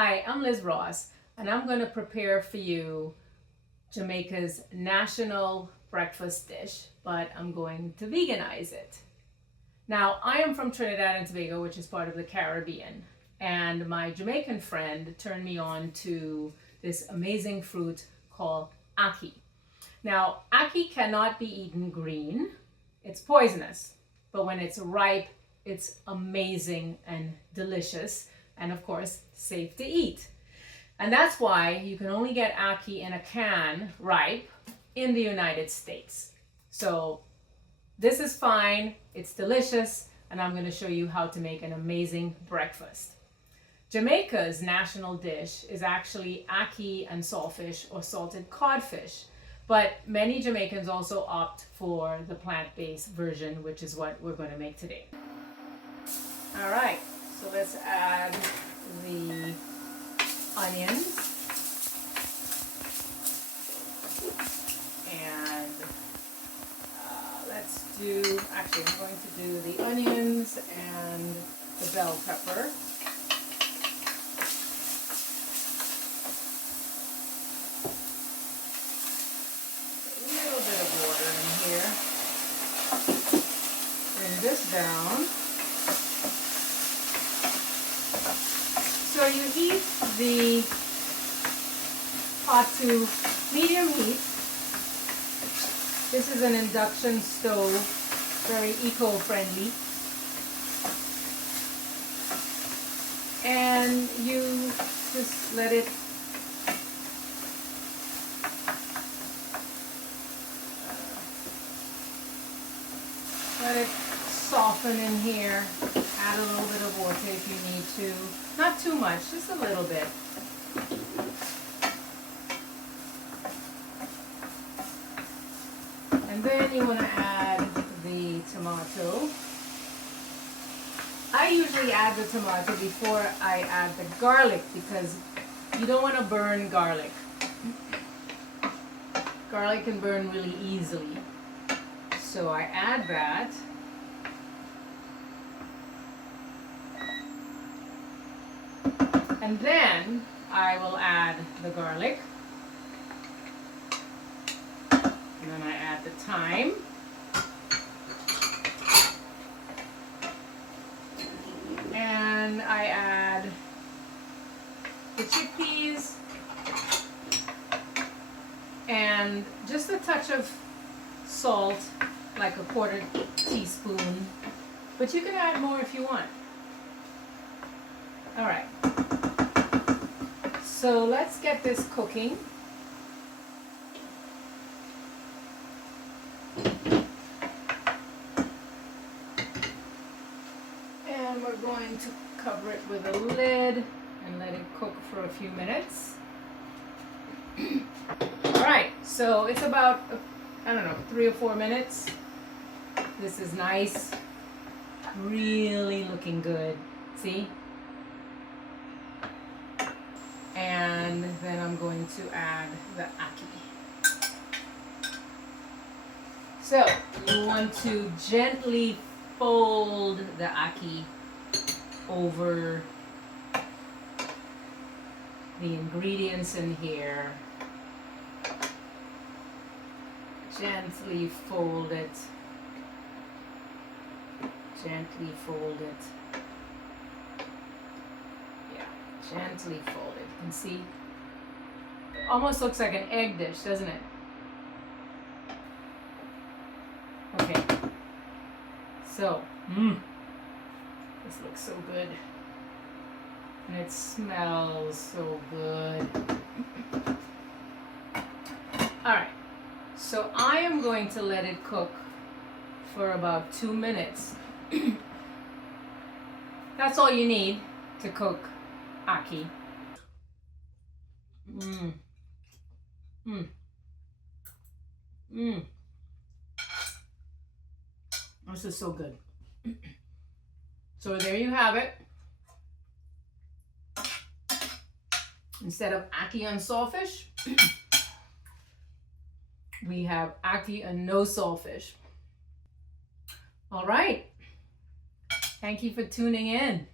Hi, I'm Liz Ross, and I'm going to prepare for you Jamaica's national breakfast dish, but I'm going to veganize it. Now, I am from Trinidad and Tobago, which is part of the Caribbean, and my Jamaican friend turned me on to this amazing fruit called Ackee. Now, Ackee cannot be eaten green. It's poisonous, but when it's ripe, it's amazing and delicious, and of course, safe to eat. And that's why you can only get Ackee in a can ripe in the United States. So this is fine, it's delicious, and I'm going to show you how to make an amazing breakfast. Jamaica's national dish is actually Ackee and saltfish or salted codfish, but many Jamaicans also opt for the plant-based version, which is what we're going to make today. All right, so let's add the onions and actually I'm going to do the onions and the bell pepper. A little bit of water in here. Bring this down. So you heat the pot to medium heat. This is an induction stove, very eco-friendly. And you just let it soften in here. Add a little bit of water if you need to. Not too much, just a little bit. And then you want to add the tomato. I usually add the tomato before I add the garlic because you don't want to burn garlic. Garlic can burn really easily. So I add that. And then I will add the garlic. And then I add the thyme. And I add the chickpeas. And just a touch of salt, like a quarter teaspoon. But you can add more if you want. All right. So let's get this cooking. And we're going to cover it with a lid and let it cook for a few minutes. All right, so it's about, I don't know, 3 or 4 minutes. This is nice, really looking good. See? And then I'm going to add the Ackee. So you want to gently fold the Ackee over the ingredients in here. Gently fold it. Gently fold it. Gently fold it. You can see it almost looks like an egg dish, doesn't it? Okay. So, this looks so good. And it smells so good. Alright. So I am going to let it cook for about 2 minutes. That's all you need to cook Ackee. This is so good. So there you have it. Instead of Ackee and saltfish, we have Ackee and no saltfish. All right. Thank you for tuning in.